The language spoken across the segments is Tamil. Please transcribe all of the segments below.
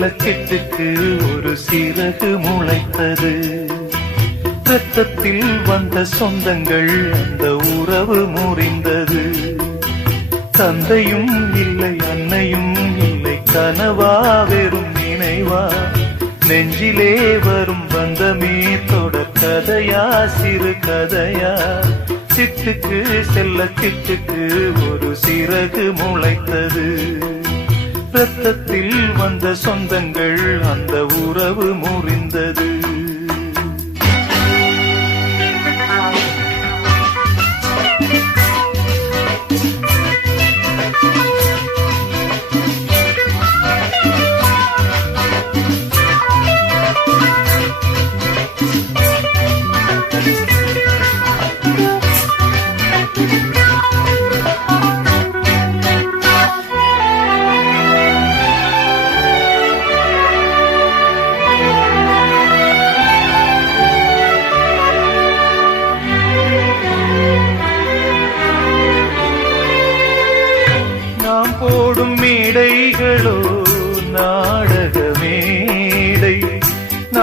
சிட்டுக்கு ஒரு சிறகு முளைத்தது. ரத்தத்தில் வந்த சொந்தங்கள் அந்த உறவு முறிந்தது. தந்தையும் இல்லை அன்னையும் இல்லை கனவா வெறும் நினைவா? நெஞ்சிலே வரும் பந்தமே தொடர் கதையா சிறு கதையா? சிட்டுக்கு செல்ல சிட்டுக்கு ஒரு சிறகு முளைத்தது. ரத்தத்தில் வந்த சொந்தங்கள் அந்த உறவு முறிந்தது.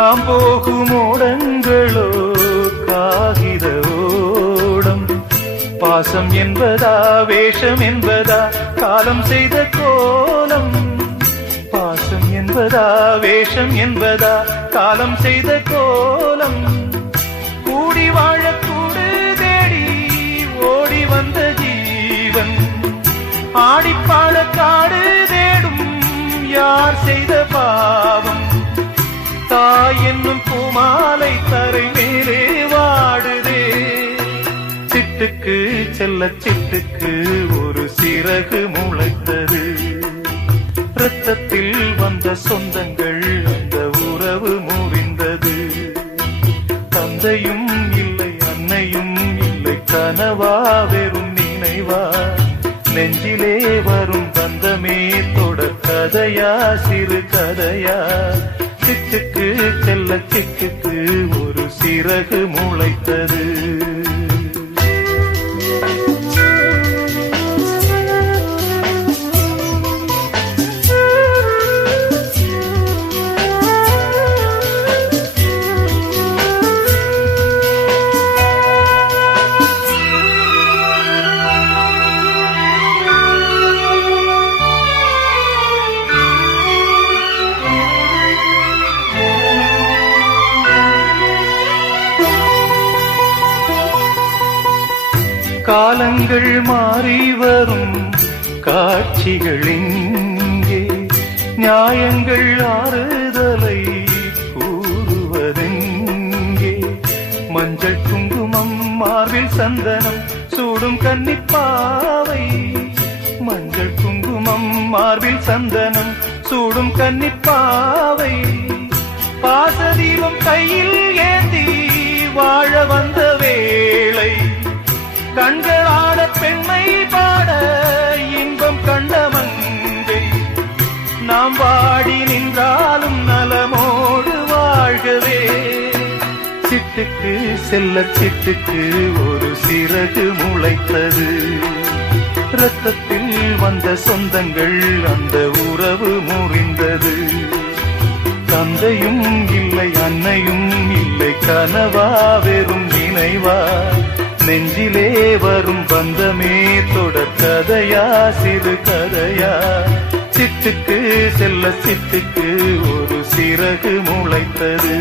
நாம் போகும் ஓடங்களோ காகித ஓடம் பாசம் என்பதா வேஷம் என்பதா காலம் செய்த கோலம். பாசம் என்பதா வேஷம் என்பதா காலம் செய்த கோலம். கூடி வாழக்கூடு தேடி ஓடி வந்த ஜீவன். ஆடிப்பாட காடு தேடும் யார் செய்த பாவம். தாய் என்னும் பூமாலை தரை மேலே வாடுதே. சிட்டுக்கு செல்ல சிட்டுக்கு ஒரு சிறகு முளைத்தது. ரத்தத்தில் வந்த சொந்தங்கள் அந்த உறவு முறிந்தது. தந்தையும் இல்லை அன்னையும் இல்லை கனவா வெறும் நினைவா. நெஞ்சிலே வரும் பந்தமே தொட கதையா சிறு கதையா. சிட்டுக்கு செல்ல சிட்டுக்கு ஒரு சிறகு முளைத்தது. காலங்கள் மாறி வரும். காட்சிகள் இங்கே. நியாயங்கள் ஆறுதலை கூறுவதெங்கே. மஞ்சள் குங்குமம் மார்பில் சந்தனம் சூடும் கன்னிப்பாவை. மஞ்சள் குங்குமம் மார்பில் சந்தனம் சூடும் கன்னிப்பாவை. பாசதீபம் கையில் ஏந்தி வாழ வந்தவர் பெண்மை பாட இன்பம் கண்ட மங்கை நாம் வாடி நின்றாலும் நலமோடு வாழ்கவே. சிட்டுக்கு செல்ல சிட்டுக்கு ஒரு சிறகு முளைத்தது. ரத்தத்தில் வந்த சொந்தங்கள் அந்த உறவு முறிந்தது. தந்தையும் இல்லை அன்னையும் இல்லை கனவா வெறும் நினைவா. நெஞ்சிலே வரும் பந்தமே தொடர் கதையா சிறு கதையா? சிட்டுக்கு செல்ல சிட்டுக்கு ஒரு சிறகு முளைத்தது.